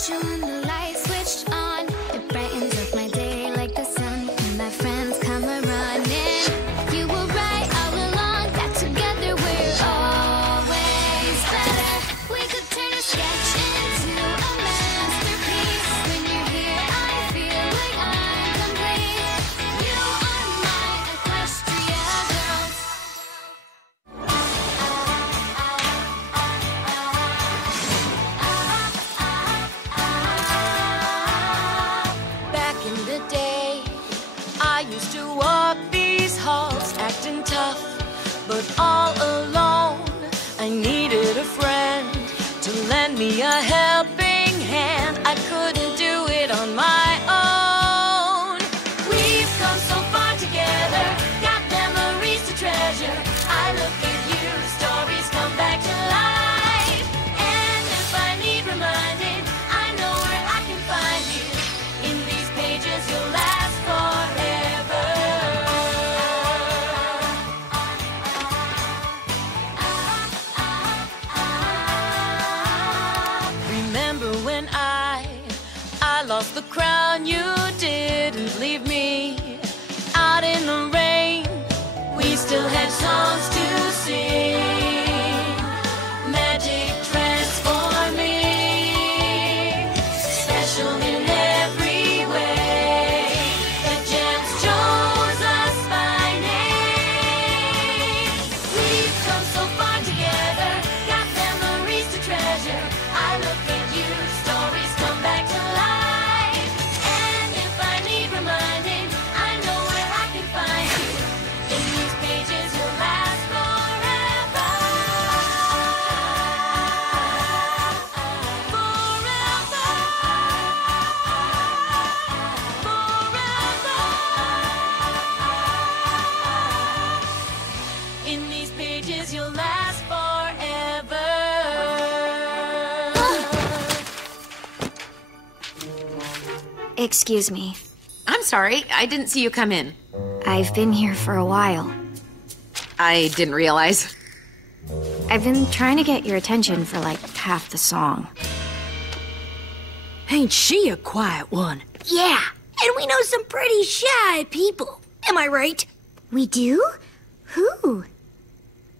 got you when the light switched on. It brightens up my day like the sun when my friends come a-running. You were right all along, that together we're always better. We could turn a sketch into a masterpiece. When you're here, I feel like I'm complete. You are my Equestria girls. Back in the day, I used to walk these halls acting tough, but all alone. I needed a friend to lend me a helping hand. I couldn't do it on my own. We've come so far together, got memories to treasure. I look at you, stories come back to life. And if I need reminding, I know where I can find you. In these pages, you'll last forever. Remember when I lost the crown? You didn't leave me out in the rain. We still had songs to sing. Magic transforming, special in every way. The gems chose us by name. We've come so far together, got memories to treasure. I look at you, stories come back to life. And if I need reminding, I know where I can find you. In these pages, you'll last forever. Forever. In these pages, you'll last forever. Excuse me. I'm sorry, I didn't see you come in. I've been here for a while. I didn't realize. I've been trying to get your attention for like half the song. Ain't she a quiet one? Yeah, and we know some pretty shy people. Am I right? We do? Who?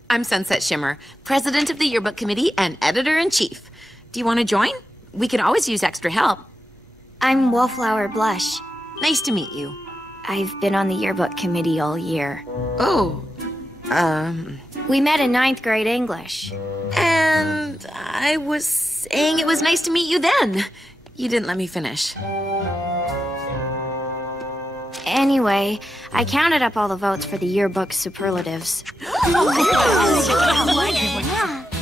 I'm Sunset Shimmer, president of the yearbook committee and editor-in-chief. Do you want to join? We can always use extra help. I'm Wallflower Blush. Nice to meet you. I've been on the yearbook committee all year. Oh, We met in 9th grade English. and I was saying it was nice to meet you then. You didn't let me finish. Anyway, I counted up all the votes for the yearbook superlatives.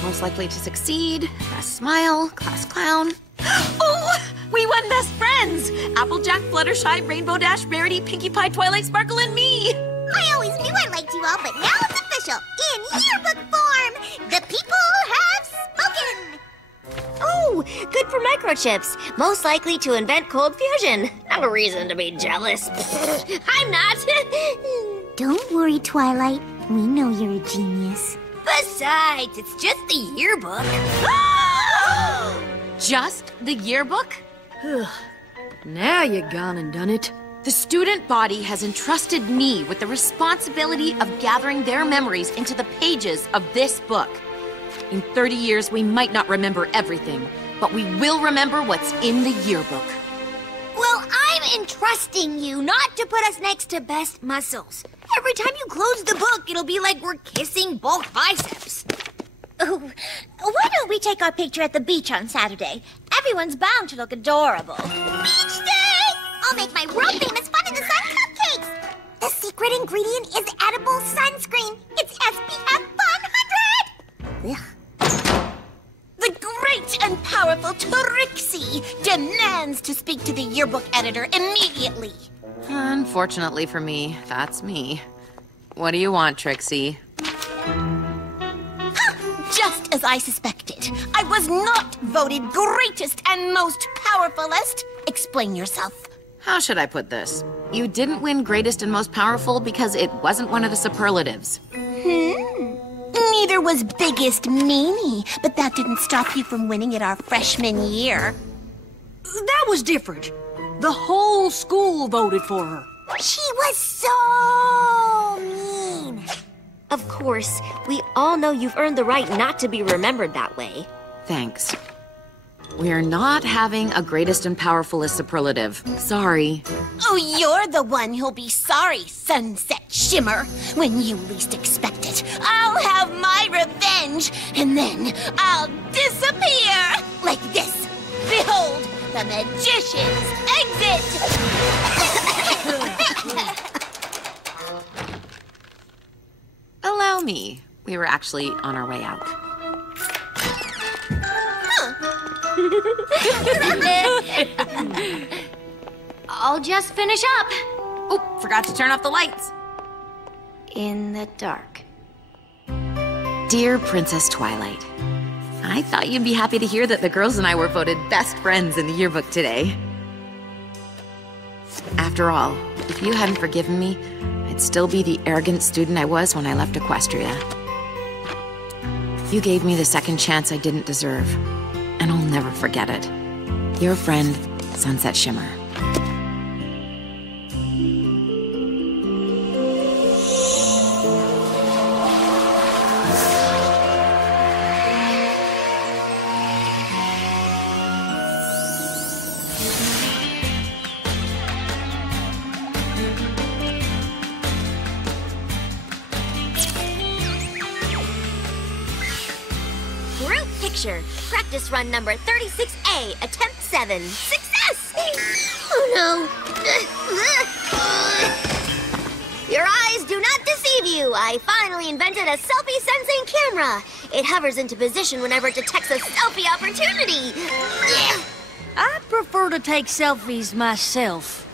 Most likely to succeed, best smile, class clown. Oh, we won best friends! Applejack, Fluttershy, Rainbow Dash, Rarity, Pinkie Pie, Twilight Sparkle, and me! I always knew I liked you all, but now it's official. In yearbook form, the people have spoken. Oh, good for microchips. Most likely to invent cold fusion. No reason to be jealous. I'm not. Don't worry, Twilight. We know you're a genius. Besides, it's just the yearbook. Just the yearbook? Now you gone and done it. The student body has entrusted me with the responsibility of gathering their memories into the pages of this book. In 30 years, we might not remember everything, but we will remember what's in the yearbook. Well, I'm entrusting you not to put us next to best muscles. Every time you close the book, it'll be like we're kissing both biceps. Oh, why don't we take our picture at the beach on Saturday? Everyone's bound to look adorable. Beach day! I'll make my world-famous Fun in the Sun cupcakes. The secret ingredient is edible sunscreen. It's SPF 100! Ugh. The great and powerful Trixie demands to speak to the yearbook editor immediately. Unfortunately for me, that's me. What do you want, Trixie? Just as I suspected, I was not voted greatest and most powerfulest. Explain yourself. How should I put this? You didn't win greatest and most powerful because it wasn't one of the superlatives. Neither was biggest meanie, but that didn't stop you from winning it our freshman year. That was different. The whole school voted for her. She was so mean. Of course, we all know you've earned the right not to be remembered that way. Thanks. We are not having a greatest and powerfulest superlative. Sorry. Oh, you're the one who'll be sorry, Sunset Shimmer. When you least expect it, I'll have my revenge, and then I'll disappear like this. Behold, the magician's exit! Allow me. We were actually on our way out. I'll just finish up. Oh, forgot to turn off the lights. In the dark. Dear Princess Twilight, I thought you'd be happy to hear that the girls and I were voted best friends in the yearbook today. After all, if you hadn't forgiven me, I'd still be the arrogant student I was when I left Equestria. You gave me the second chance I didn't deserve, and I'll never forget it. Your friend, Sunset Shimmer. Group picture. Practice run number 36A, attempt 7. Success! Oh no. Your eyes do not deceive you. I finally invented a selfie-sensing camera. It hovers into position whenever it detects a selfie opportunity. I prefer to take selfies myself.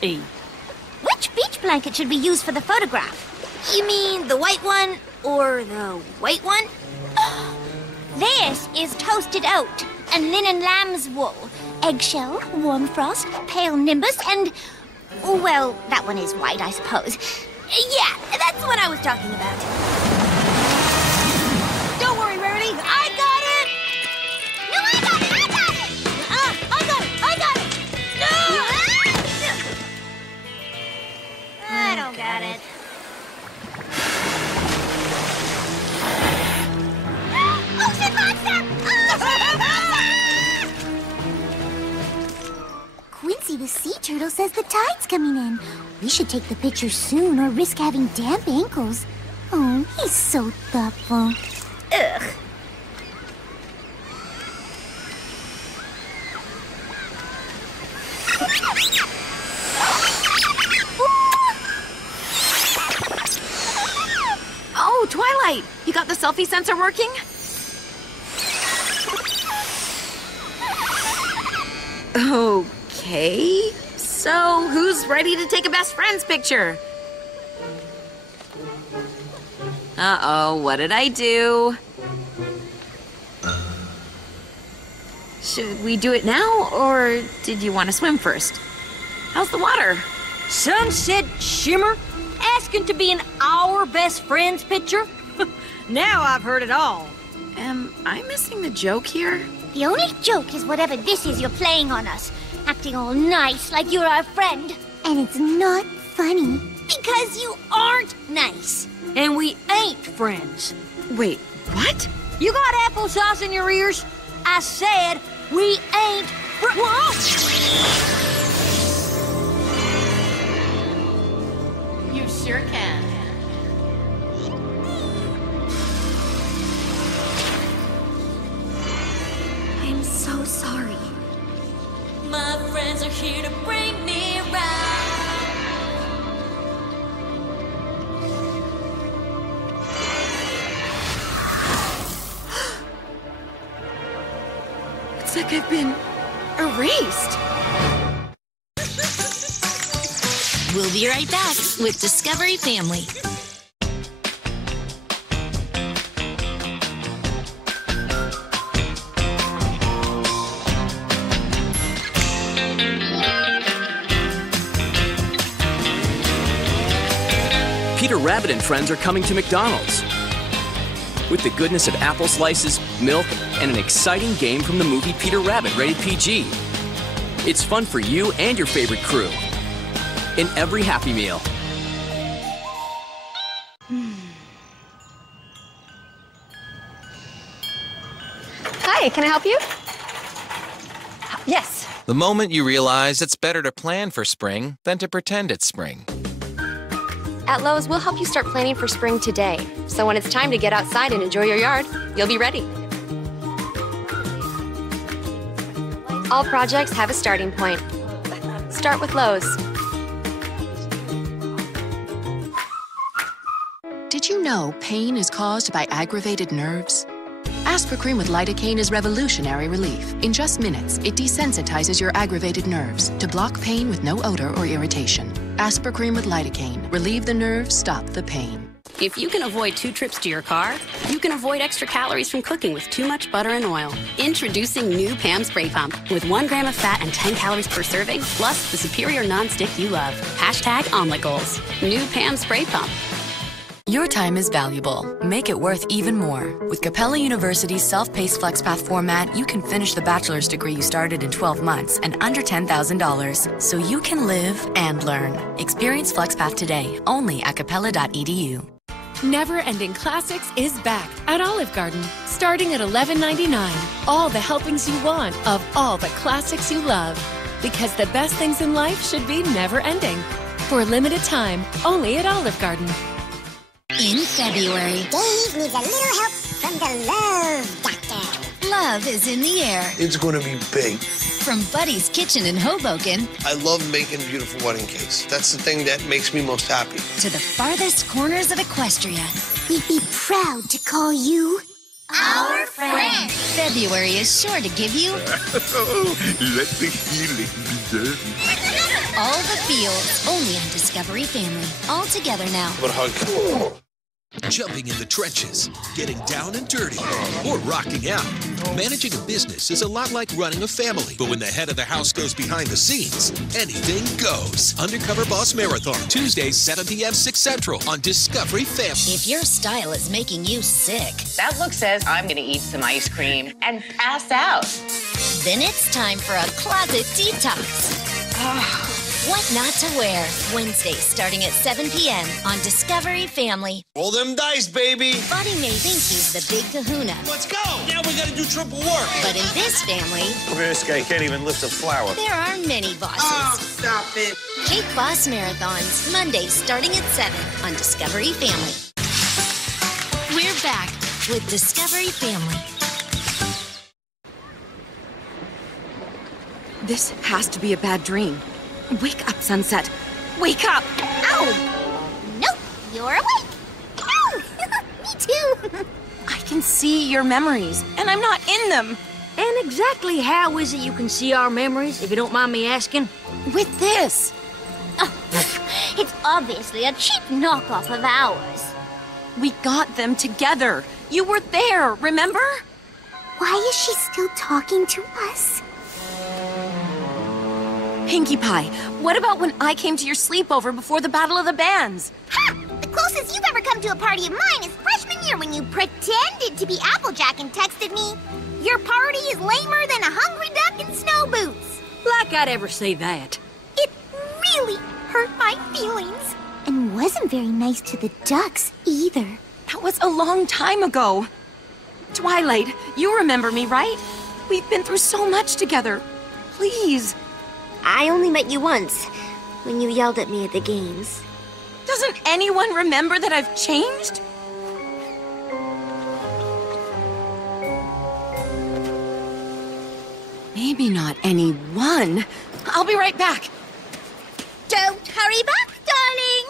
Which beach blanket should we use for the photograph? You mean the white one or the white one? This is toasted oat and linen lamb's wool, eggshell, warm frost, pale nimbus, and... well, that one is white, I suppose. Yeah, that's what I was talking about. Don't worry, Rarity. I got it! No, I got it! I got it! I got it! I got it! No! I don't got it. Ocean monster! Ocean monster! Quincy the sea turtle says the tide's coming in. We should take the picture soon or risk having damp ankles. Oh, he's so thoughtful. Ugh. Oh, Twilight! You got the selfie sensor working? Okay. So, who's ready to take a best friends picture? Uh-oh, what did I do? Should we do it now, or did you want to swim first? How's the water? Sunset Shimmer? Asking to be in our best friend's picture? Now I've heard it all. Am I missing the joke here? The only joke is whatever this is you're playing on us. Acting all nice like you're our friend. And it's not funny. Because you aren't nice. And we ain't friends. Wait, what? You got applesauce in your ears? I said we ain't Whoa! You sure can. I'm so sorry. My friends are here to bring me around. It's like I've been erased. We'll be right back with Discovery Family. Peter Rabbit and friends are coming to McDonald's. With the goodness of apple slices, milk, and an exciting game from the movie Peter Rabbit, rated PG. It's fun for you and your favorite crew in every Happy Meal. Hi, can I help you? Yes. The moment you realize it's better to plan for spring than to pretend it's spring. At Lowe's, we'll help you start planning for spring today. So when it's time to get outside and enjoy your yard, you'll be ready. All projects have a starting point. Start with Lowe's. Did you know pain is caused by aggravated nerves? Aspercreme with lidocaine is revolutionary relief. In just minutes, it desensitizes your aggravated nerves to block pain with no odor or irritation. Aspercreme with lidocaine. Relieve the nerves, stop the pain. If you can avoid 2 trips to your car, you can avoid extra calories from cooking with too much butter and oil. Introducing new Pam Spray Pump with 1 gram of fat and 10 calories per serving, plus the superior nonstick you love. Hashtag omelet goals. New Pam Spray Pump. Your time is valuable. Make it worth even more. With Capella University's self-paced FlexPath format, you can finish the bachelor's degree you started in 12 months and under $10,000, so you can live and learn. Experience FlexPath today, only at capella.edu. Never Ending Classics is back at Olive Garden, starting at $11.99. All the helpings you want of all the classics you love. Because the best things in life should be never ending. For a limited time, only at Olive Garden. In February, Dave needs a little help from the Love Doctor. Love is in the air. It's going to be big. From Buddy's Kitchen in Hoboken. I love making beautiful wedding cakes. That's the thing that makes me most happy. To the farthest corners of Equestria. We'd be proud to call you our friend. February is sure to give you let the healing begin. all the feels, only on Discovery Family. All together now. But hug. Jumping in the trenches, getting down and dirty, or rocking out. Managing a business is a lot like running a family, but when the head of the house goes behind the scenes, anything goes. Undercover Boss Marathon, Tuesdays, 7 p.m. 6 Central on Discovery Family. If your style is making you sick, that look says I'm going to eat some ice cream and pass out. Then it's time for a closet detox. What not to wear. Wednesdays starting at 7 p.m. on Discovery Family. Roll them dice, baby. Buddy may think he's the big kahuna. Let's go. Now we got to do triple work. But in this family, this guy can't even lift a flower. There are many bosses. Oh, stop it. Cake Boss Marathons, Mondays starting at 7 on Discovery Family. We're back with Discovery Family. This has to be a bad dream. Wake up, Sunset. Wake up! Ow! Nope, you're awake. Ow! Me too. I can see your memories, and I'm not in them. And exactly how is it you can see our memories, if you don't mind me asking? With this. Oh, it's obviously a cheap knockoff of ours. We got them together. You were there, remember? Why is she still talking to us? Pinkie Pie, what about when I came to your sleepover before the Battle of the Bands? Ha! The closest you've ever come to a party of mine is freshman year when you pretended to be Applejack and texted me, "Your party is lamer than a hungry duck in snow boots." Like I'd ever say that. It really hurt my feelings. And wasn't very nice to the ducks either. That was a long time ago. Twilight, you remember me, right? We've been through so much together. Please. I only met you once, when you yelled at me at the games. Doesn't anyone remember that I've changed? Maybe not anyone. I'll be right back. Don't hurry back, darling.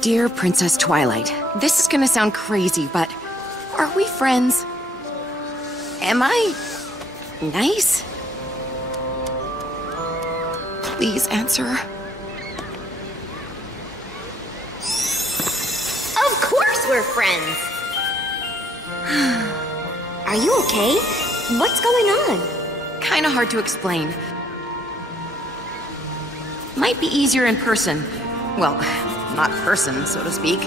Dear Princess Twilight, this is gonna sound crazy, but are we friends? Am I nice? Please answer. Of course we're friends! Are you okay? What's going on? Kinda hard to explain. Might be easier in person. Well, not person, so to speak.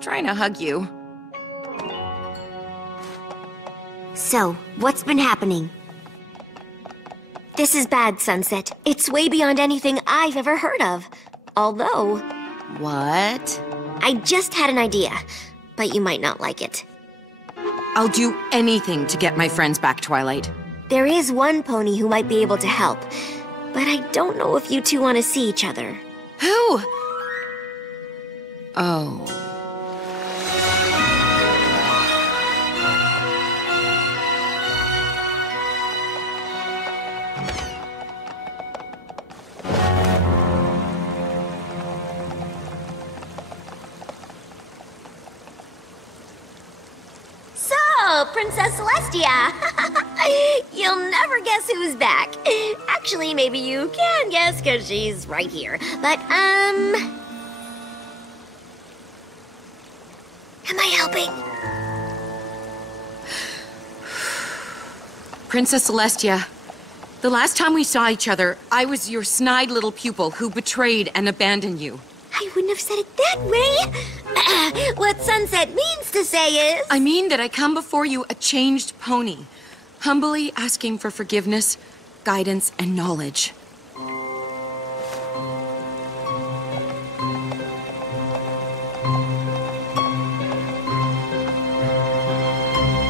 just trying to hug you. So, what's been happening? This is bad, Sunset. It's way beyond anything I've ever heard of. Although... What? I just had an idea, but you might not like it. I'll do anything to get my friends back, Twilight. There is one pony who might be able to help, but I don't know if you two want to see each other. Who? Oh. Princess Celestia! You'll never guess who's back. Actually, maybe you can guess because she's right here. But, am I helping? Princess Celestia, the last time we saw each other, I was your snide little pupil who betrayed and abandoned you. I wouldn't have said it that way. What Sunset means to say is... I mean that I come before you a changed pony, humbly asking for forgiveness, guidance, and knowledge.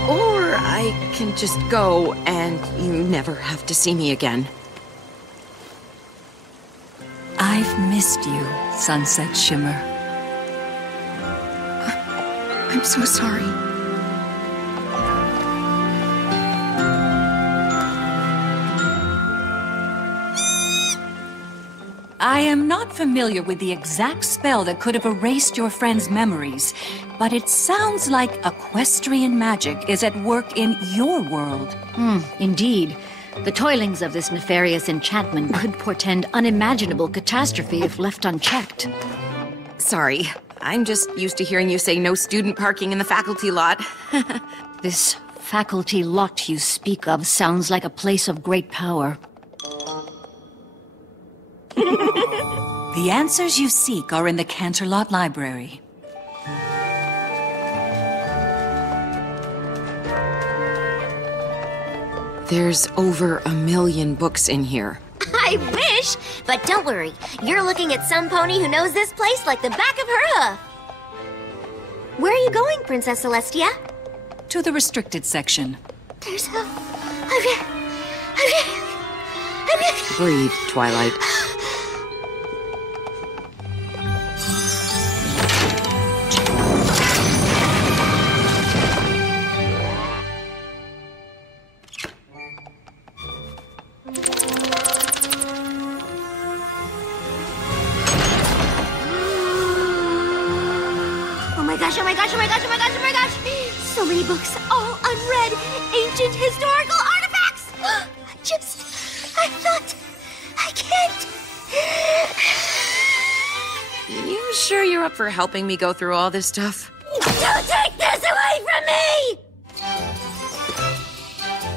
Or I can just go and you never have to see me again. I've missed you, Sunset Shimmer. I'm so sorry. I am not familiar with the exact spell that could have erased your friend's memories, but it sounds like equestrian magic is at work in your world. Indeed. The toilings of this nefarious enchantment could portend unimaginable catastrophe if left unchecked. Sorry. I'm just used to hearing you say no student parking in the faculty lot. This faculty lot you speak of sounds like a place of great power. The answers you seek are in the Canterlot Library. There's over 1 million books in here. I wish! But don't worry, you're looking at some pony who knows this place like the back of her hoof. Where are you going, Princess Celestia? To the restricted section. There's Breathe, Twilight. Oh my gosh, oh my gosh, oh my gosh, oh my gosh, oh my gosh! So many books, all unread, ancient historical artifacts! I thought, I can't. You sure you're up for helping me go through all this stuff? Don't take this away from me!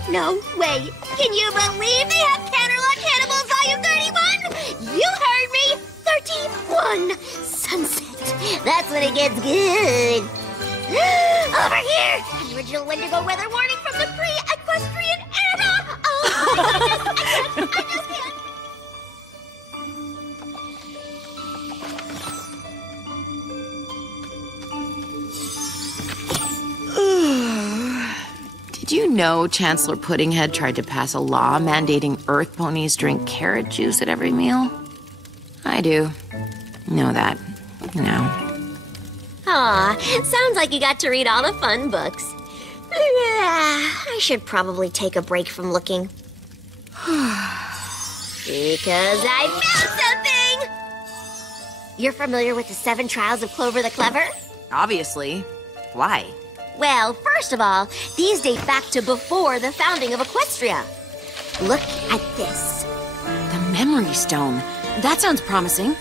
No way. Can you believe they have Canterlot Cannibals Volume 31? You heard me! 31! Sunset. That's when it gets good. Over here! An original Wendigo weather warning from the pre-Equestrian era! Oh my goodness! I just can't. Did you know Chancellor Puddinghead tried to pass a law mandating Earth ponies drink carrot juice at every meal? I do. Know that. Now. Aw, sounds like you got to read all the fun books. I should probably take a break from looking. Because I found something! You're familiar with the 7 Trials of Clover the Clever? Obviously. Why? Well, first of all, these date back to before the founding of Equestria. Look at this. The Memory Stone. That sounds promising.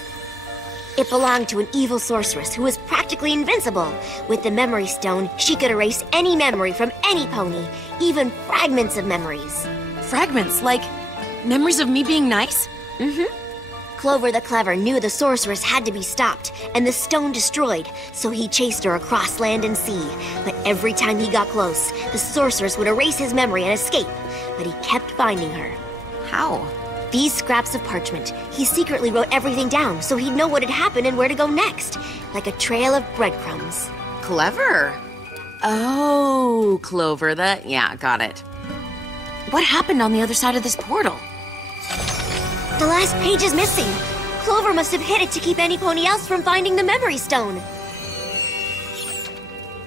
It belonged to an evil sorceress who was practically invincible. With the Memory Stone, she could erase any memory from any pony, even fragments of memories. Fragments? Like memories of me being nice? Mm-hmm. Clover the Clever knew the sorceress had to be stopped and the stone destroyed, so he chased her across land and sea. But every time he got close, the sorceress would erase his memory and escape. But he kept finding her. How? These scraps of parchment, he secretly wrote everything down so he'd know what had happened and where to go next, like a trail of breadcrumbs. Clever. Oh, Clover, yeah, got it. What happened on the other side of this portal? The last page is missing. Clover must have hid it to keep any pony else from finding the memory stone.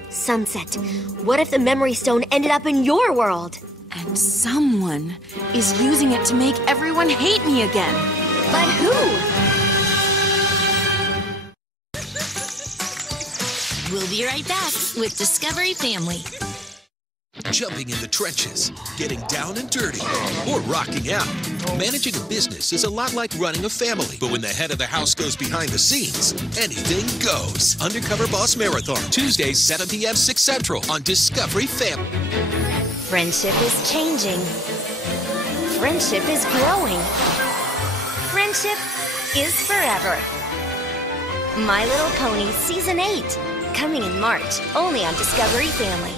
Sunset, what if the memory stone ended up in your world? And someone is using it to make everyone hate me again. But who? We'll be right back with Discovery Family. Jumping in the trenches, getting down and dirty, or rocking out. Managing a business is a lot like running a family, but when the head of the house goes behind the scenes, anything goes. Undercover Boss Marathon, Tuesdays, 7 p.m., 6 Central on Discovery Family. Friendship is changing. Friendship is growing. Friendship is forever. My Little Pony Season 8, coming in March, only on Discovery Family.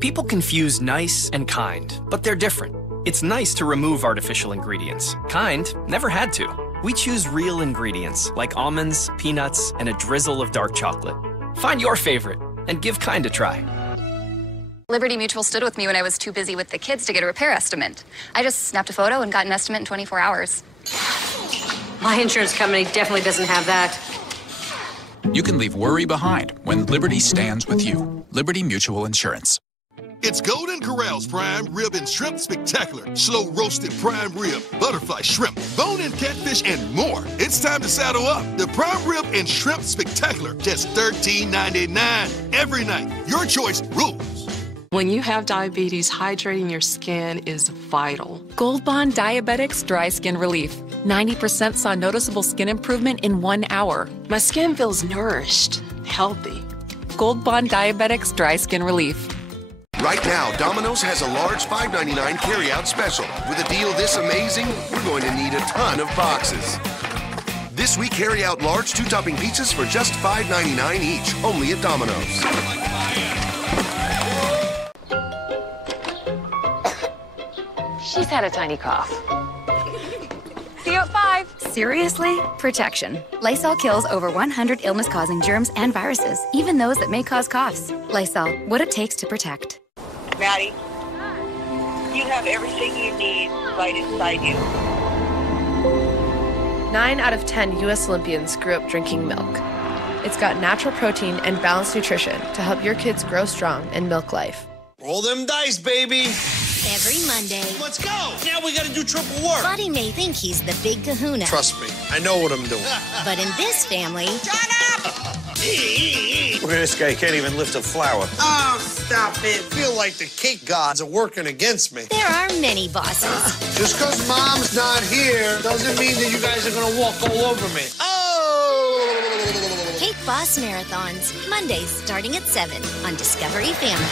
People confuse nice and kind, but they're different. It's nice to remove artificial ingredients. Kind never had to. We choose real ingredients like almonds, peanuts, and a drizzle of dark chocolate. Find your favorite and give Kind a try. Liberty Mutual stood with me when I was too busy with the kids to get a repair estimate. I just snapped a photo and got an estimate in 24 hours. My insurance company definitely doesn't have that. You can leave worry behind when Liberty stands with you. Liberty Mutual Insurance. It's Golden Corral's Prime Rib and Shrimp Spectacular. Slow roasted prime rib, butterfly shrimp, bone-in catfish, and more. It's time to saddle up. The Prime Rib and Shrimp Spectacular, just $13.99 every night. Your choice rules. When you have diabetes, hydrating your skin is vital. Gold Bond Diabetics Dry Skin Relief. 90% saw noticeable skin improvement in 1 hour. My skin feels nourished, healthy. Gold Bond Diabetics Dry Skin Relief. Right now, Domino's has a large $5.99 carryout special. With a deal this amazing, we're going to need a ton of boxes. This week, carry out large 2-topping pizzas for just $5.99 each, only at Domino's. She's had a tiny cough. See you at 5. Seriously? Protection. Lysol kills over 100 illness-causing germs and viruses, even those that may cause coughs. Lysol, what it takes to protect. Maddie, you have everything you need right inside you. 9 out of 10 U.S. Olympians grew up drinking milk. It's got natural protein and balanced nutrition to help your kids grow strong and milk life. Roll them dice, baby. Every Monday. Let's go. Now we gotta do triple work. Buddy may think he's the big kahuna. Trust me, I know what I'm doing. But in this family... Look at this guy, can't even lift a flower. Oh, stop it. I feel like the cake gods are working against me. There are many bosses. Just because Mom's not here doesn't mean that you guys are gonna walk all over me. Oh! Cake Boss Marathons, Mondays starting at 7 on Discovery Family.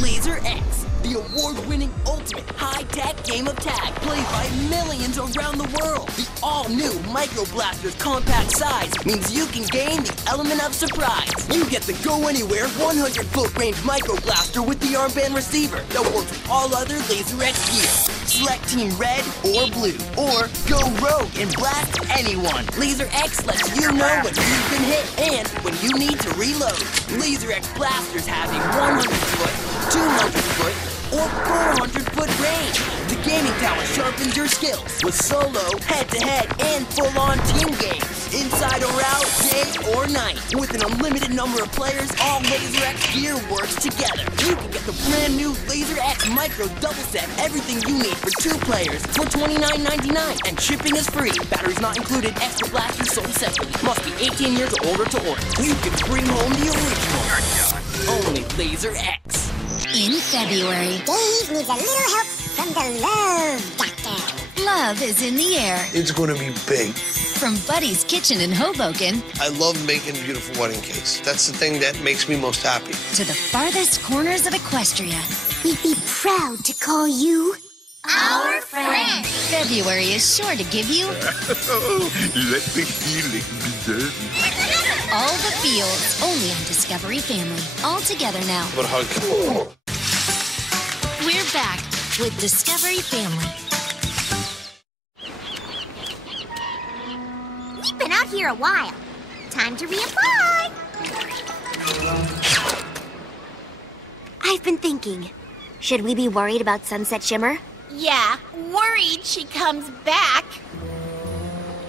Laser X, the award-winning ultimate high-tech game of tag played by millions around the world. The all-new Micro Blaster's compact size means you can gain the element of surprise. You get the go-anywhere 100-foot range Micro Blaster with the armband receiver that works with all other Laser X gear. Select Team Red or Blue, or go rogue and blast anyone. Laser X lets you know when you've been hit and when you need to reload. Laser X Blasters have a 100-foot, 200-foot, or 400-foot range. The gaming tower sharpens your skills with solo, head-to-head, and full-on team games. Inside or out, day or night. With an unlimited number of players, all Laser X gear works together. You can get the brand new Laser X Micro Double Set, everything you need for 2 players for $29.99. And shipping is free. Batteries not included, extra blasters sold separately. Must be 18 years or older to order. You can bring home the original. Only Laser X. In February, Dave needs a little help from the Love Doctor. Love is in the air. It's gonna be big. From Buddy's Kitchen in Hoboken I love making beautiful wedding cakes. That's the thing that makes me most happy. to the farthest corners of Equestria. We'd be proud to call you Our friend. February is sure to give you Let the healing begin. all the feels, only on Discovery Family. All together now. But hug. We're back with Discovery Family. We've been out here a while. Time to reapply. I've been thinking, should we be worried about Sunset Shimmer? Yeah, worried she comes back.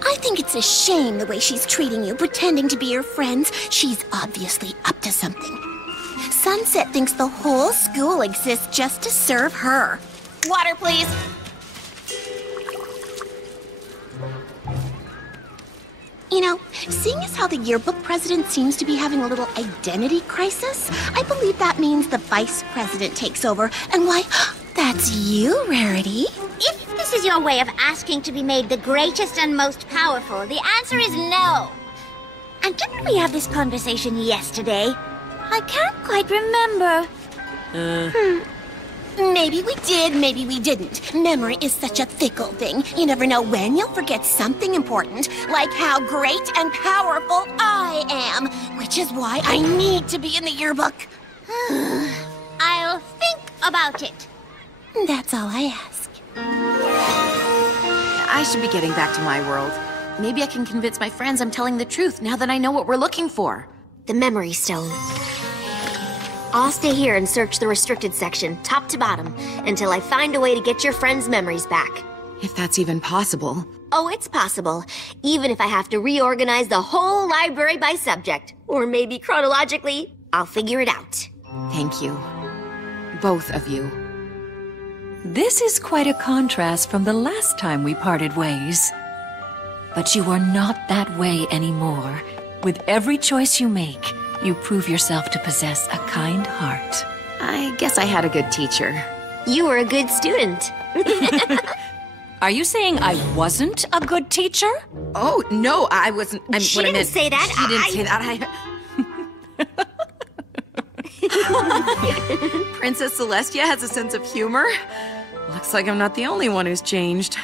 I think it's a shame the way she's treating you, pretending to be your friends. She's obviously up to something. Sunset thinks the whole school exists just to serve her. Water, please. You know, seeing as how the yearbook president seems to be having a little identity crisis, I believe that means the vice president takes over. And why, that's you, Rarity. If this is your way of asking to be made the greatest and most powerful, the answer is no. And didn't we have this conversation yesterday? I can't quite remember. Maybe we did, maybe we didn't. Memory is such a fickle thing. You never know when you'll forget something important, like how great and powerful I am, which is why I need to be in the yearbook. I'll think about it. That's all I ask. I should be getting back to my world. Maybe I can convince my friends I'm telling the truth now that I know what we're looking for. The Memory Stone. I'll stay here and search the restricted section, top to bottom, until I find a way to get your friends' memories back. If that's even possible. Oh, it's possible. Even if I have to reorganize the whole library by subject. Or maybe chronologically. I'll figure it out. Thank you. Both of you. This is quite a contrast from the last time we parted ways. But you are not that way anymore. With every choice you make, you prove yourself to possess a kind heart. I guess I had a good teacher. You were a good student. Are you saying I wasn't a good teacher? Oh, no, I wasn't. She didn't say that. She didn't say that. Princess Celestia has a sense of humor. Looks like I'm not the only one who's changed.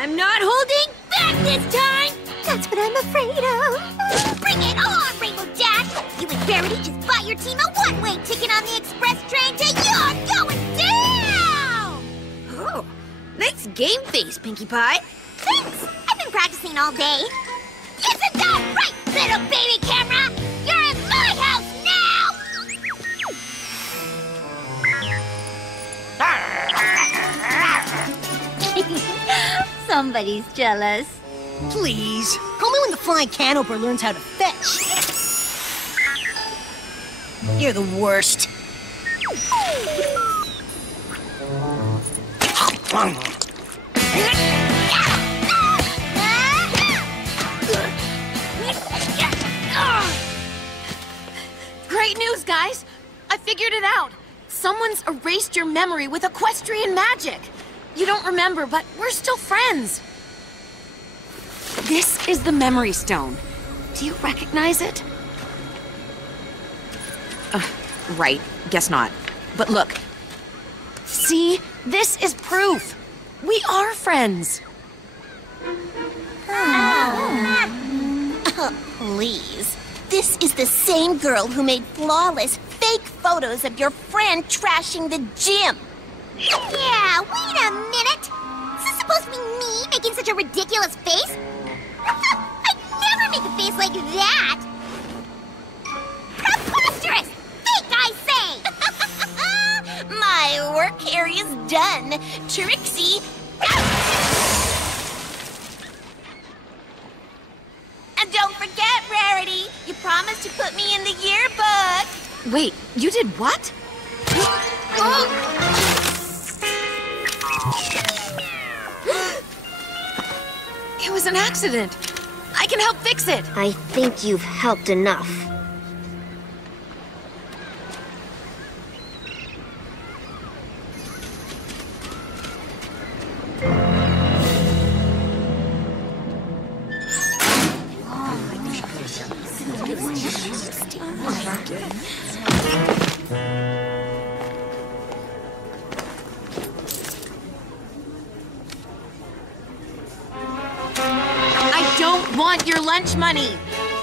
I'm not holding back this time! That's what I'm afraid of. Bring it on, Rainbow Dash! You and Verity just bought your team a one-way ticket on the express train to You're Going Down! Oh, nice game face, Pinkie Pie. Thanks! I've been practicing all day. Isn't that right, little baby camera? You're in my house now! Somebody's jealous. Please, call me when the flying canoper learns how to fetch. You're the worst. Great news, guys! I figured it out. Someone's erased your memory with equestrian magic. You don't remember, but we're still friends. This is the Memory Stone. Do you recognize it? Right. Guess not. But look. See? This is proof. We are friends. Please. This is the same girl who made flawless, fake photos of your friend trashing the gym. Yeah, wait a minute. Is this supposed to be me making such a ridiculous face? I'd never make a face like that. Preposterous! Fake, I say! My work here is done. Trixie, out! And don't forget, Rarity, you promised to put me in the yearbook. Wait, you did what? It was an accident. I can help fix it. I think you've helped enough. want your lunch money.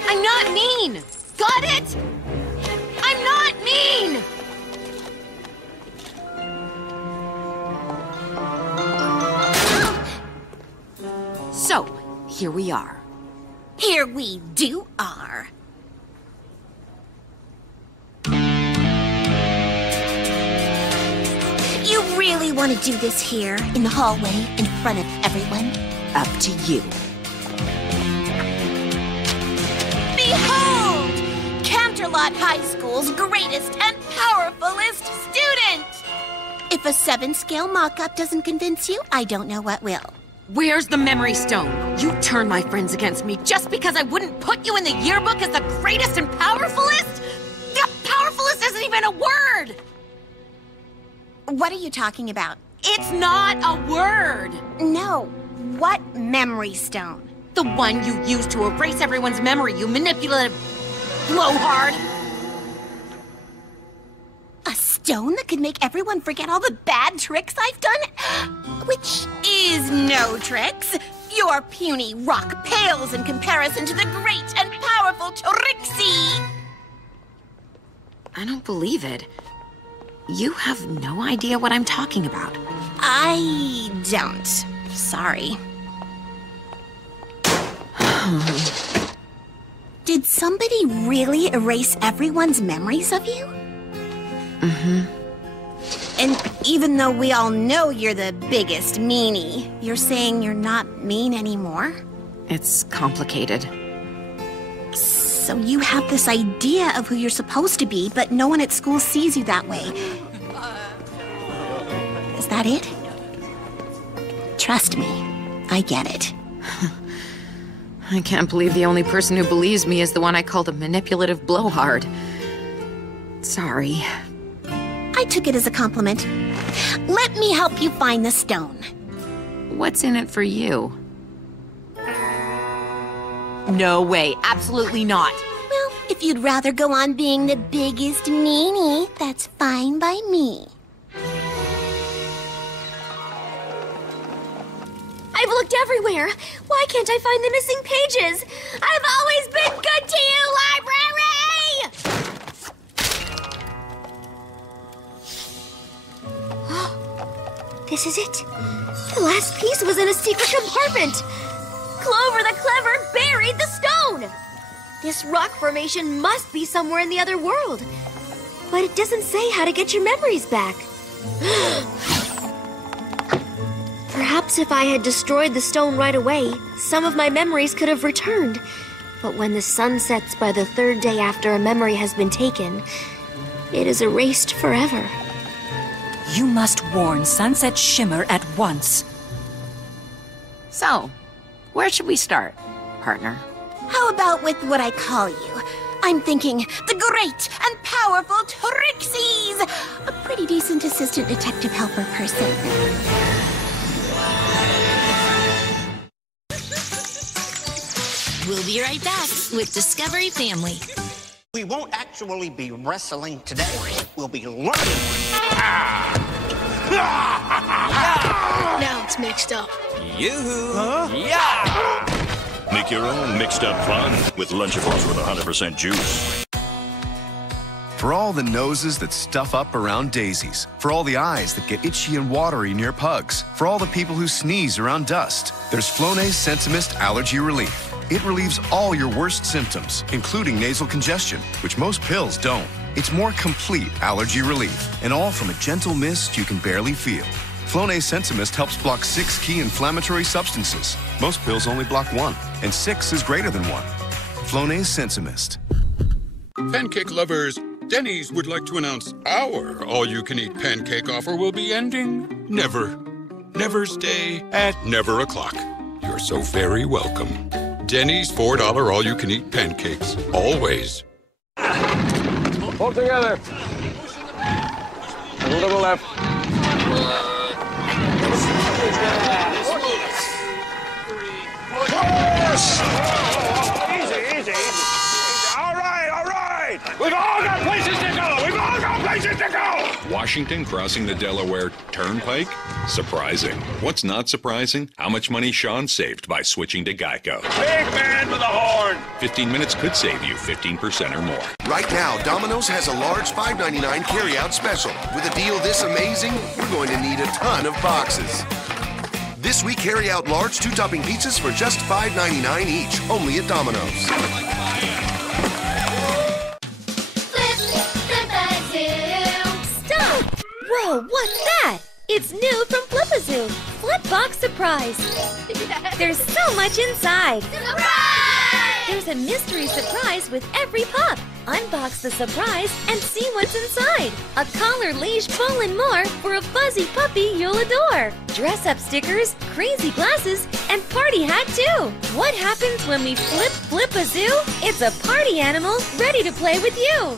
I'm not mean. Got it? I'm not mean! So, here we are. Here we are. You really want to do this here, in the hallway, in front of everyone? Up to you. Behold! Canterlot High School's greatest and powerfulest student! If a 7-scale mock-up doesn't convince you, I don't know what will. Where's the memory stone? You turned my friends against me just because I wouldn't put you in the yearbook as the greatest and powerfulest? The powerfulest isn't even a word! What are you talking about? It's not a word! No. What memory stone? The one you used to erase everyone's memory, you manipulative blowhard! A stone that could make everyone forget all the bad tricks I've done? Which is no tricks. Your puny rock pales in comparison to the great and powerful Trixie! I don't believe it. You have no idea what I'm talking about. I don't. Sorry. Did somebody really erase everyone's memories of you? Mm-hmm. And even though we all know you're the biggest meanie, you're saying you're not mean anymore? It's complicated. So you have this idea of who you're supposed to be, but no one at school sees you that way. Is that it? Trust me, I get it. I can't believe the only person who believes me is the one I called a manipulative blowhard. Sorry. I took it as a compliment. Let me help you find the stone. What's in it for you? No way, absolutely not. Well, if you'd rather go on being the biggest meanie, that's fine by me. I've looked everywhere. Why can't I find the missing pages? I've always been good to you, library! This is it. The last piece was in a secret compartment. Clover the Clever buried the stone. This rock formation must be somewhere in the other world. But it doesn't say how to get your memories back. Perhaps if I had destroyed the stone right away, some of my memories could have returned. But when the sun sets by the 3rd day after a memory has been taken, it is erased forever. You must warn Sunset Shimmer at once. So, where should we start, partner? How about with what I call you? I'm thinking the great and powerful Trixie's! A pretty decent assistant detective helper person. We'll be right back with Discovery Family. We won't actually be wrestling today. We'll be learning. Now it's mixed up. Yoo-hoo! Huh? Yeah! Make your own mixed-up fun with Lunchables with 100% juice. For all the noses that stuff up around daisies, for all the eyes that get itchy and watery near pugs, for all the people who sneeze around dust, there's Flonase Sensimist Allergy Relief. It relieves all your worst symptoms, including nasal congestion, which most pills don't. It's more complete allergy relief, and all from a gentle mist you can barely feel. Flonase Sensimist helps block 6 key inflammatory substances. Most pills only block 1, and 6 is greater than 1. Flonase Sensimist. Pancake lovers, Denny's would like to announce our all-you-can-eat pancake offer will be ending never. Never's Day at never o'clock. You're so very welcome. Denny's $4 all-you-can-eat pancakes. Always. Pull together. A little left. Easy. All right. We've all got places to go. Washington crossing the Delaware Turnpike? Surprising. What's not surprising? How much money Sean saved by switching to Geico. Big man with a horn! 15 minutes could save you 15% or more. Right now, Domino's has a large $5.99 carry-out special. With a deal this amazing, you're going to need a ton of boxes. This week, carry out large 2-topping pizzas for just $5.99 each, only at Domino's. Stop! Whoa, what's that? It's new from Flip-A-Zoo. Flip-Box Surprise. There's so much inside. Surprise! There's a mystery surprise with every pup. Unbox the surprise and see what's inside. A collar, leash, bowl, and more for a fuzzy puppy you'll adore. Dress-up stickers, crazy glasses, and party hat too. What happens when we Flip-A-Zoo? It's a party animal ready to play with you.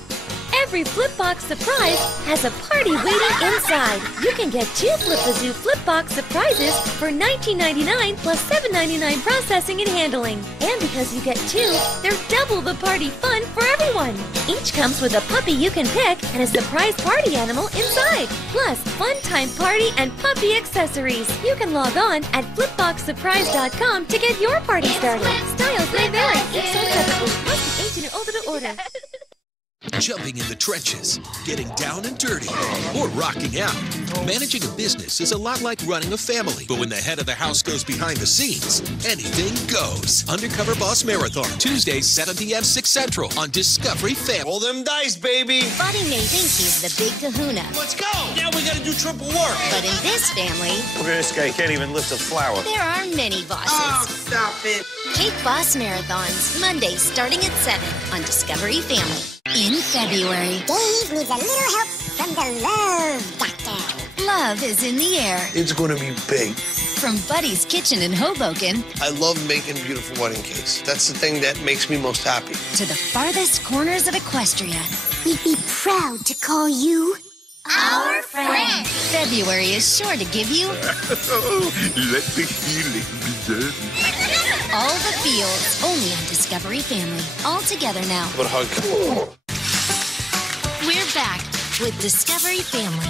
Every Flipbox surprise has a party waiting inside. You can get 2 Flip-A-Zoo Flipbox surprises for $19.99 plus $7.99 processing and handling. And because you get 2, they're double the party fun for everyone. Each comes with a puppy you can pick and a surprise party animal inside. Plus, fun time party and puppy accessories. You can log on at flipboxsurprise.com to get your party started. Styles may vary. Each sold separately. Must be 18 or older to order. Jumping in the trenches, getting down and dirty, or rocking out. Managing a business is a lot like running a family, but when the head of the house goes behind the scenes, anything goes. Undercover Boss Marathon, Tuesdays, 7 p.m., 6 Central on Discovery Family. Roll them dice, baby. Buddy may think he's the big kahuna. Let's go. Now we gotta do triple work. But in this family, Look at this guy, he can't even lift a flower. there are many bosses. Oh, stop it. Cake Boss Marathons, Mondays starting at 7 on Discovery Family. In February, Dave needs a little help from the love doctor. love is in the air. It's gonna be big. From Buddy's Kitchen in Hoboken I love making beautiful wedding cakes. That's the thing that makes me most happy. to the farthest corners of Equestria, We'd be proud to call you our friend. February is sure to give you Let the healing begin. all the feels only on Discovery Family. All together now. But hug. We're back with Discovery Family.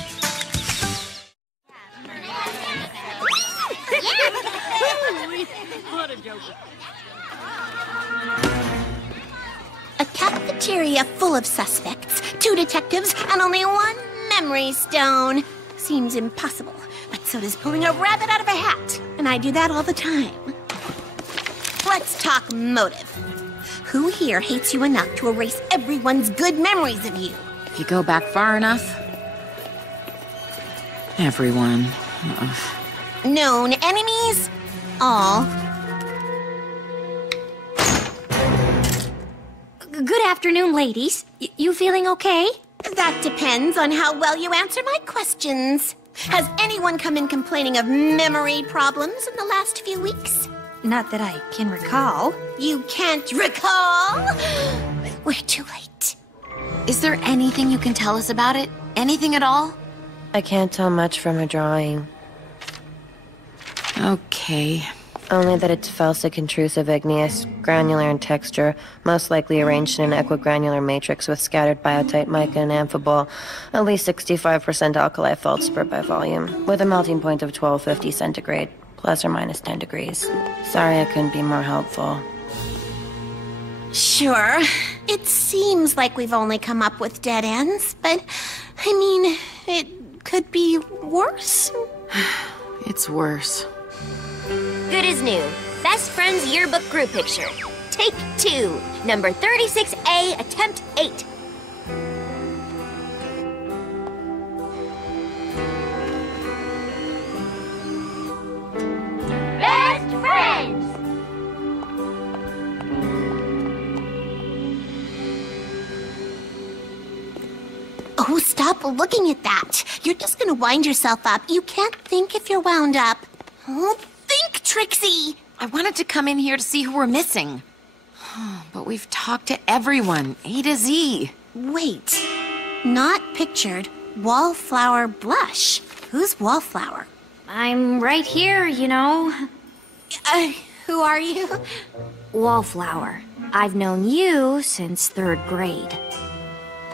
What a joker. A cafeteria full of suspects, 2 detectives, and only 1 memory stone. Seems impossible, but so does pulling a rabbit out of a hat. And I do that all the time. Let's talk motive. Who here hates you enough to erase everyone's good memories of you? If you go back far enough, everyone. Ugh. Known enemies? All. Good afternoon, ladies. You feeling okay? That depends on how well you answer my questions. Has anyone come in complaining of memory problems in the last few weeks? Not that I can recall. You can't recall? We're too late. Is there anything you can tell us about it? Anything at all? I can't tell much from a drawing. Okay. Only that it's felsic intrusive igneous, granular in texture, most likely arranged in an equigranular matrix with scattered biotite mica and amphibole, at least 65% alkali feldspar by volume, with a melting point of 1250 centigrade, plus or minus 10 degrees. Sorry I couldn't be more helpful. Sure. It seems like we've only come up with dead ends, but, I mean, it could be worse. It's worse. Good as new. Best Friends Yearbook Group Picture. Take 2. Number 36A, attempt 8. Best Friends! Oh, stop looking at that. You're just gonna wind yourself up. You can't think if you're wound up. Oh, think, Trixie! I wanted to come in here to see who we're missing. But we've talked to everyone, A to Z. Wait. Not pictured. Wallflower blush. Who's Wallflower? I'm right here, you know. Who are you? Wallflower. I've known you since 3rd grade.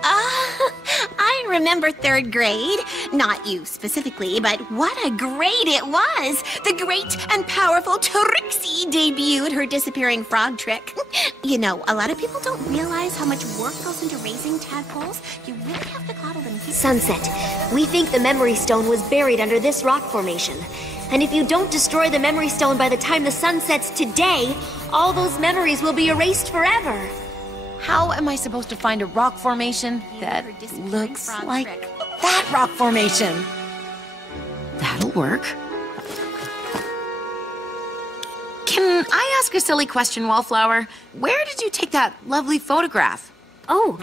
I remember third grade. Not you specifically, but what a grade it was. The great and powerful Trixie debuted her disappearing frog trick. You know, a lot of people don't realize how much work goes into raising tadpoles. You really have to coddle them. Sunset, we think the Memory Stone was buried under this rock formation. And if you don't destroy the Memory Stone by the time the sun sets today, all those memories will be erased forever. How am I supposed to find a rock formation that looks like that rock formation? That'll work. Can I ask a silly question, Wallflower? Where did you take that lovely photograph? Oh,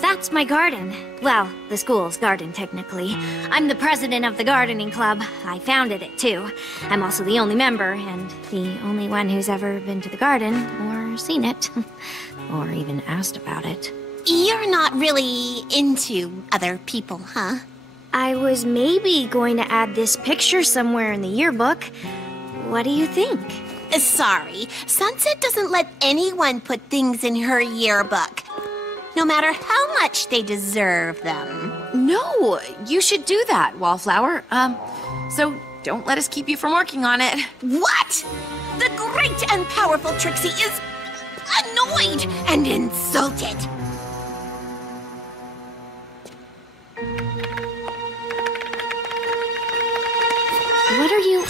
that's my garden. Well, the school's garden, technically. I'm the president of the gardening club. I founded it, too. I'm also the only member, and the only one who's ever been to the garden, or seen it, or even asked about it. You're not really into other people, huh? I was maybe going to add this picture somewhere in the yearbook. What do you think? Sorry, Sunset doesn't let anyone put things in her yearbook, no matter how much they deserve them. No, you should do that, Wallflower. So don't let us keep you from working on it. What? The great and powerful Trixie is annoyed and insulted. What are you...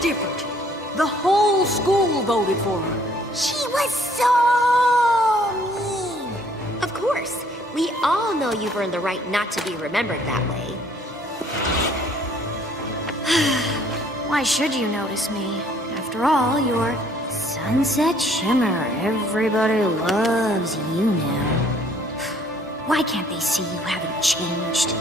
different. The whole school voted for her. She was so mean. Of course, we all know you've earned the right not to be remembered that way. Why should you notice me? After all, you're Sunset Shimmer. Everybody loves you now. Why can't they see you haven't changed?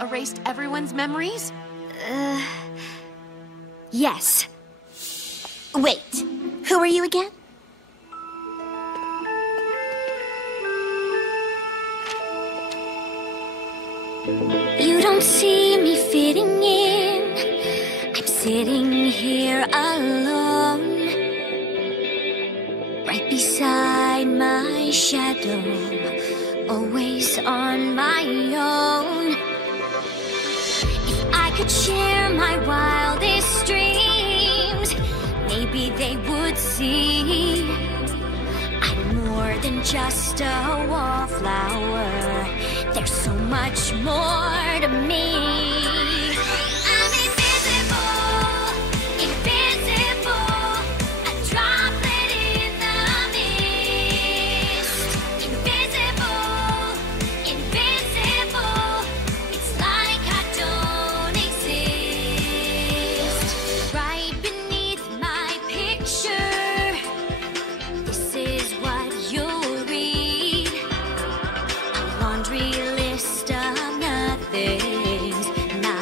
Erased everyone's memories? Yes. Wait, who are you again? You don't see me fitting in. I'm sitting here alone, right beside my shadow, always on my own. If I could share my wildest dreams, maybe they would see I'm more than just a wallflower. There's so much more to me. I'm invisible, invisible, a droplet in the mist. Invisible, invisible, it's like I don't exist. Right beneath my picture, this is what you'll read. A laundry list of nothings, not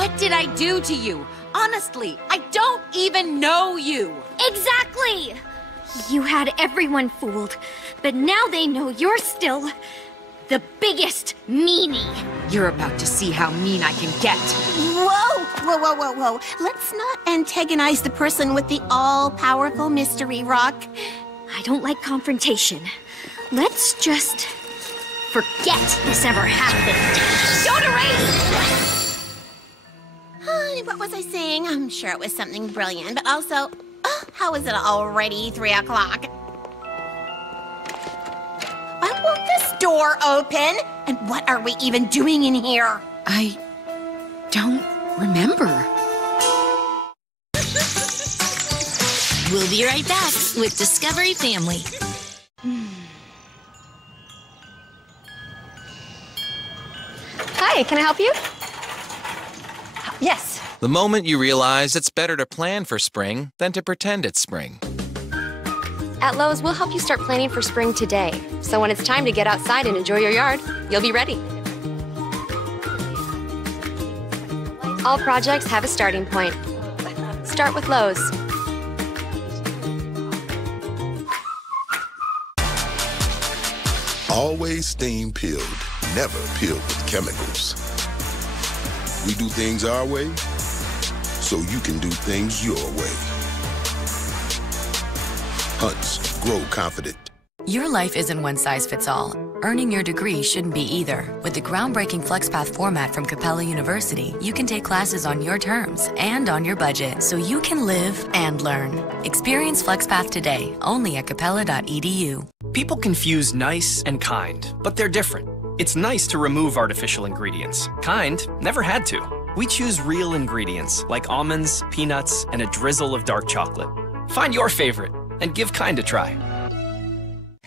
What did I do to you? Honestly, I don't even know you. Exactly! You had everyone fooled, but now they know you're still the biggest meanie. You're about to see how mean I can get. Whoa, whoa, whoa, whoa, whoa. Let's not antagonize the person with the all-powerful mystery rock. I don't like confrontation. Let's just forget this ever happened. Don't erase! What was I saying? I'm sure it was something brilliant, but also, how is it already 3 o'clock? Why won't this door open? And what are we even doing in here? I don't remember. We'll be right back with Discovery Family. Hi, can I help you? Yes. The moment you realize it's better to plan for spring than to pretend it's spring. At Lowe's, we'll help you start planning for spring today. So when it's time to get outside and enjoy your yard, you'll be ready. All projects have a starting point. Start with Lowe's. Always steam peeled, never peeled with chemicals. We do things our way, so you can do things your way. Hunt's Grow Confident. Your life isn't one size fits all. Earning your degree shouldn't be either. With the groundbreaking FlexPath format from Capella University, you can take classes on your terms and on your budget, so you can live and learn. Experience FlexPath today, only at capella.edu. People confuse nice and kind, but they're different. It's nice to remove artificial ingredients. Kind never had to. We choose real ingredients like almonds, peanuts, and a drizzle of dark chocolate. Find your favorite and give Kind a try.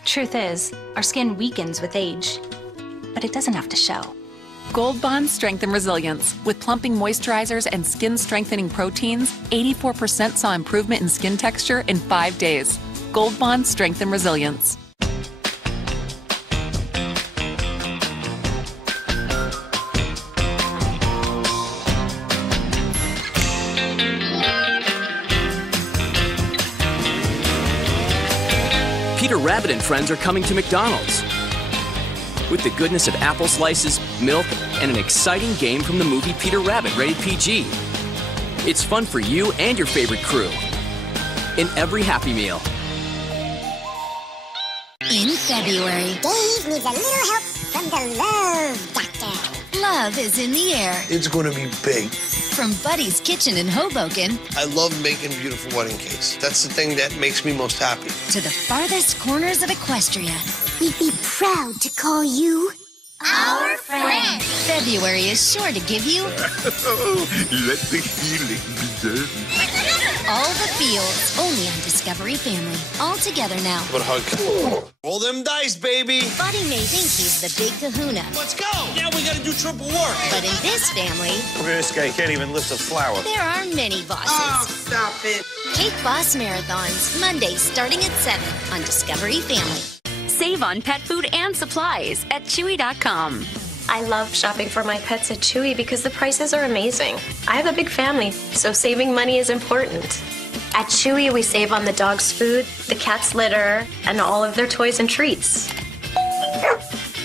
Truth is, our skin weakens with age, but it doesn't have to show. Gold Bond Strength and Resilience. With plumping moisturizers and skin-strengthening proteins, 84% saw improvement in skin texture in 5 days. Gold Bond Strength and Resilience. Peter Rabbit and friends are coming to McDonald's with the goodness of apple slices, milk, and an exciting game from the movie Peter Rabbit, rated PG. It's fun for you and your favorite crew in every Happy Meal. In February, Dave needs a little help from the Love Doctor. love is in the air. It's going to be big. From Buddy's Kitchen in Hoboken I love making beautiful wedding cakes. That's the thing that makes me most happy. to the farthest corners of Equestria. We'd be proud to call you our friend. February is sure to give you Let the healing begin. all the feels, only on Discovery Family. All together now. What a hug. Roll them dice, baby. Buddy may think he's the big kahuna, Let's go. Now we got to do triple work. but in this family, This guy can't even lift a flower. there are many bosses. Oh, stop it. Cake Boss Marathons, Mondays starting at 7 on Discovery Family. Save on pet food and supplies at Chewy.com. I love shopping for my pets at Chewy because the prices are amazing. I have a big family, so saving money is important. At Chewy, we save on the dog's food, the cat's litter, and all of their toys and treats.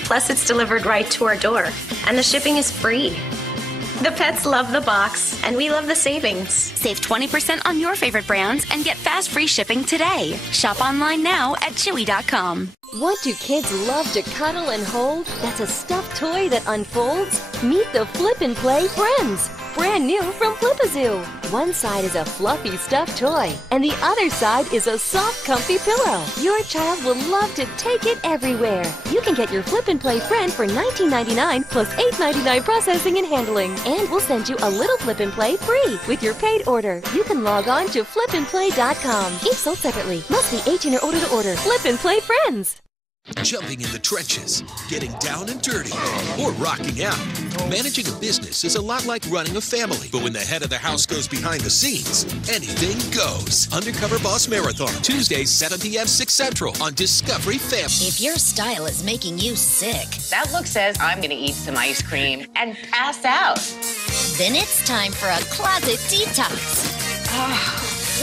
Plus, it's delivered right to our door, and the shipping is free. The pets love the box, and we love the savings. Save 20% on your favorite brands and get fast free shipping today. Shop online now at Chewy.com. What do kids love to cuddle and hold? That's a stuffed toy that unfolds. Meet the Flip and Play Friends. Brand new from Flip-A-Zoo. One side is a fluffy stuffed toy, and the other side is a soft, comfy pillow. Your child will love to take it everywhere. You can get your Flip and Play Friend for $19.99 plus $8.99 processing and handling. And we'll send you a little Flip and Play free with your paid order. You can log on to flipandplay.com. Each sold separately. Must be 18 or older to order. Flip and Play Friends. Jumping in the trenches, getting down and dirty, or rocking out. Managing a business is a lot like running a family, but when the head of the house goes behind the scenes, anything goes. Undercover Boss Marathon, Tuesdays, 7 p.m. 6 Central on Discovery Family. If your style is making you sick, That look says I'm gonna eat some ice cream and pass out. Then it's time for a closet detox.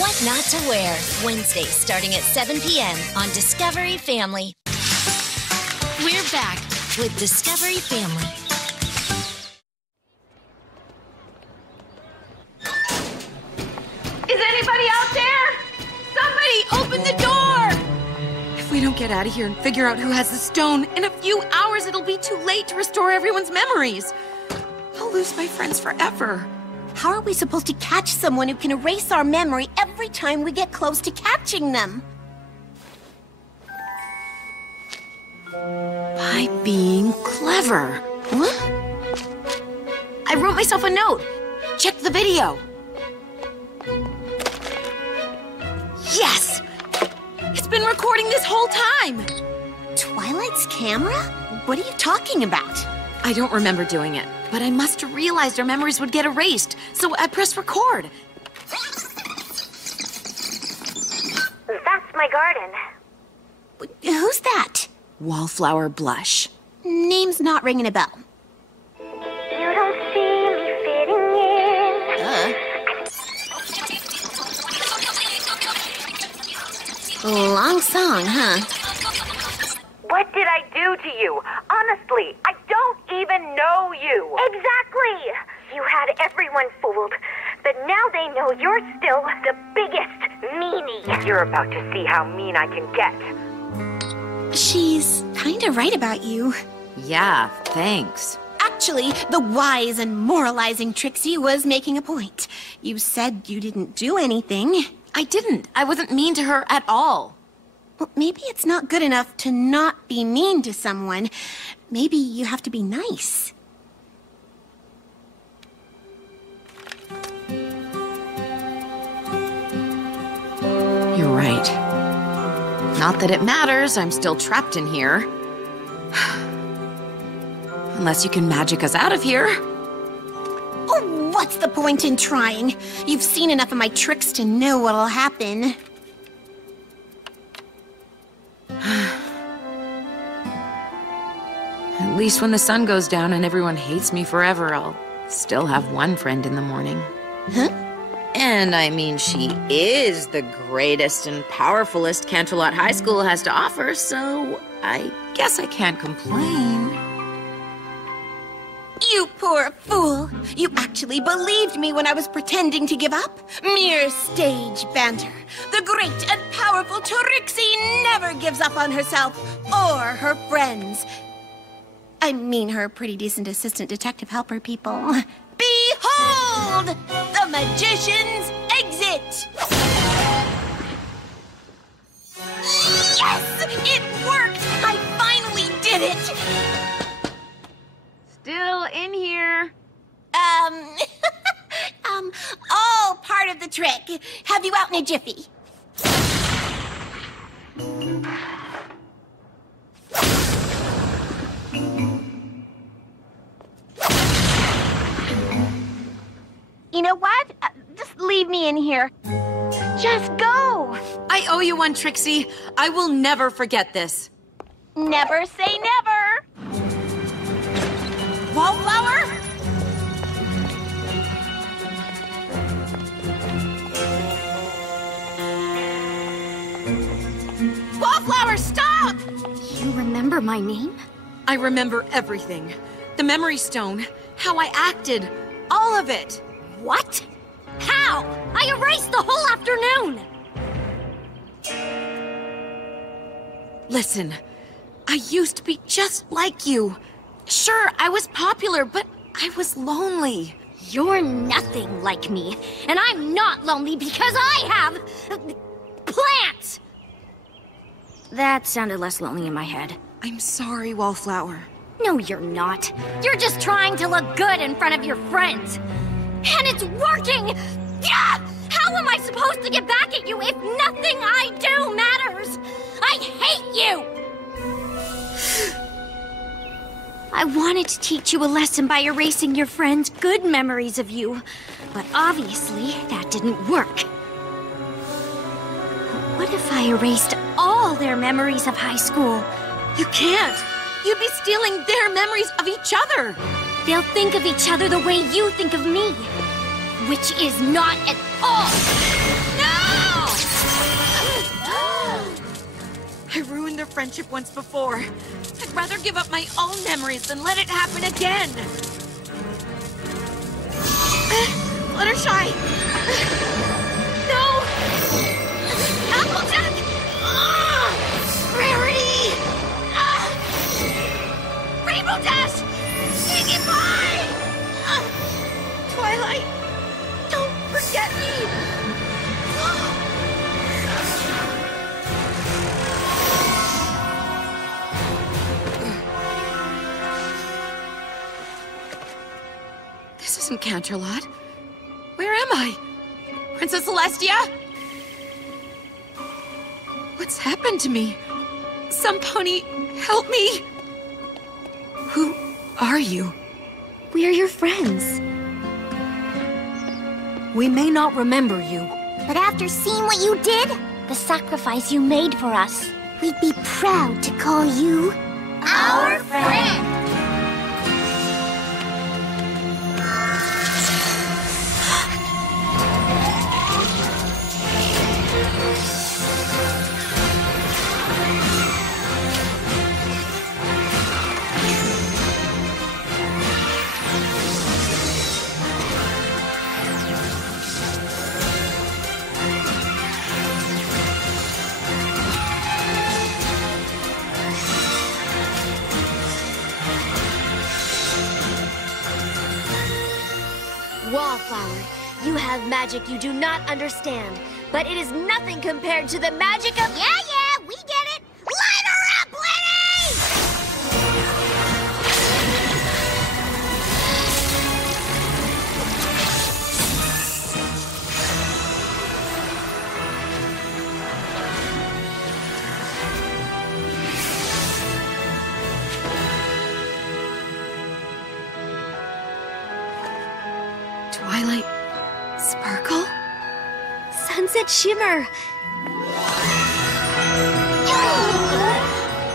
What not to wear, Wednesday starting at 7 p.m. on Discovery Family. We're back with Discovery Family. Is anybody out there? Somebody open the door! If we don't get out of here and figure out who has the stone, in a few hours it'll be too late to restore everyone's memories. I'll lose my friends forever. How are we supposed to catch someone who can erase our memory every time we get close to catching them? By being clever. What? I wrote myself a note. Check the video. Yes! It's been recording this whole time! Twilight's camera? What are you talking about? I don't remember doing it, but I must have realized our memories would get erased, so I pressed record. That's my garden. Who's that? Wallflower Blush. Name's not ringing a bell. You don't see me fitting in. Long song, huh? What did I do to you? Honestly, I don't even know you. Exactly. You had everyone fooled, but now they know you're still the biggest meanie. You're about to see how mean I can get. She's kinda right about you. Yeah, thanks. Actually, the wise and moralizing Trixie was making a point. You said you didn't do anything. I didn't. I wasn't mean to her at all. Well, maybe it's not good enough to not be mean to someone. Maybe you have to be nice. You're right. Not that it matters, I'm still trapped in here. Unless you can magic us out of here. Oh, what's the point in trying? You've seen enough of my tricks to know what'll happen. At least when the sun goes down and everyone hates me forever, I'll still have one friend in the morning. Huh? And I mean, she is the greatest and powerfulest Canterlot High School has to offer, so I guess I can't complain. You poor fool! You actually believed me when I was pretending to give up? Mere stage banter. The great and powerful Trixie never gives up on herself or her friends. I mean her pretty decent assistant detective helper people. Behold! The magician's exit! Yes! It worked! I finally did it! Still in here. All part of the trick. Have you out in a jiffy. You know what? Just leave me in here. Just go. I owe you one, Trixie. I will never forget this. Never say never. Wallflower? Wallflower, stop! You remember my name? I remember everything. The memory stone, how I acted, all of it. What? How? I erased the whole afternoon! Listen, I used to be just like you. Sure, I was popular, but I was lonely. You're nothing like me, and I'm not lonely because I have plants! That sounded less lonely in my head. I'm sorry, Wallflower. No, you're not. You're just trying to look good in front of your friends. And it's working! Yeah! How am I supposed to get back at you if nothing I do matters? I hate you! I wanted to teach you a lesson by erasing your friends' good memories of you, but obviously that didn't work. What if I erased all their memories of high school? You can't! You'd be stealing their memories! memories of each other. They'll think of each other the way you think of me, which is not at all. No! I ruined their friendship once before. I'd rather give up my own memories than let it happen again. Fluttershy! No! Applejack! Rarity! Rainbow Dash! Pinkie Pie! Twilight! Don't forget me! This isn't Canterlot. Where am I? Princess Celestia? What's happened to me? Some pony, help me! Who are you? We're your friends. We may not remember you, but after seeing what you did, the sacrifice you made for us, we'd be proud to call you our friend. Wallflower, you have magic you do not understand, but it is nothing compared to the magic of... Yeah, we get it! Light her up, Twilight Sparkle? Sunset Shimmer!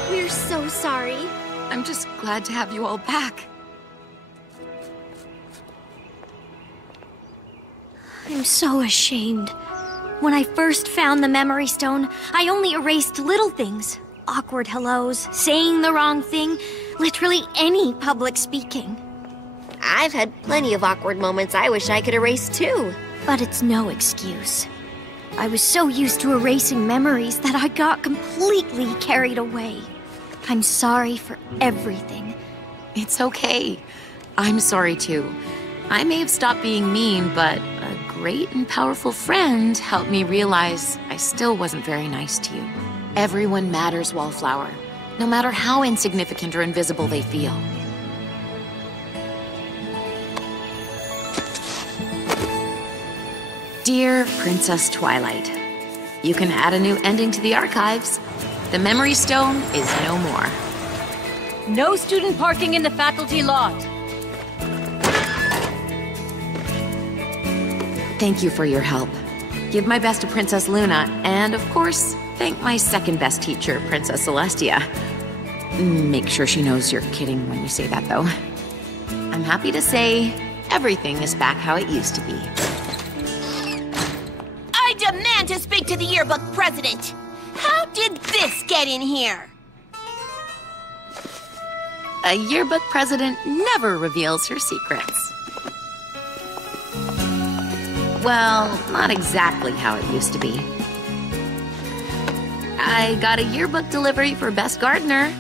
We're so sorry. I'm just glad to have you all back. I'm so ashamed. When I first found the Memory Stone, I only erased little things. Awkward hellos, saying the wrong thing, literally any public speaking. I've had plenty of awkward moments I wish I could erase too. But it's no excuse. I was so used to erasing memories that I got completely carried away. I'm sorry for everything. It's okay. I'm sorry too. I may have stopped being mean, but a great and powerful friend helped me realize I still wasn't very nice to you. Everyone matters, Wallflower, no matter how insignificant or invisible they feel. Dear Princess Twilight, you can add a new ending to the archives. The Memory Stone is no more. No student parking in the faculty lot. Thank you for your help. Give my best to Princess Luna, and of course, thank my second best teacher, Princess Celestia. Make sure she knows you're kidding when you say that, though. I'm happy to say everything is back how it used to be. I demand to speak to the yearbook president. How did this get in here? A yearbook president never reveals her secrets. Well, not exactly how it used to be. I got a yearbook delivery for Best Gardener.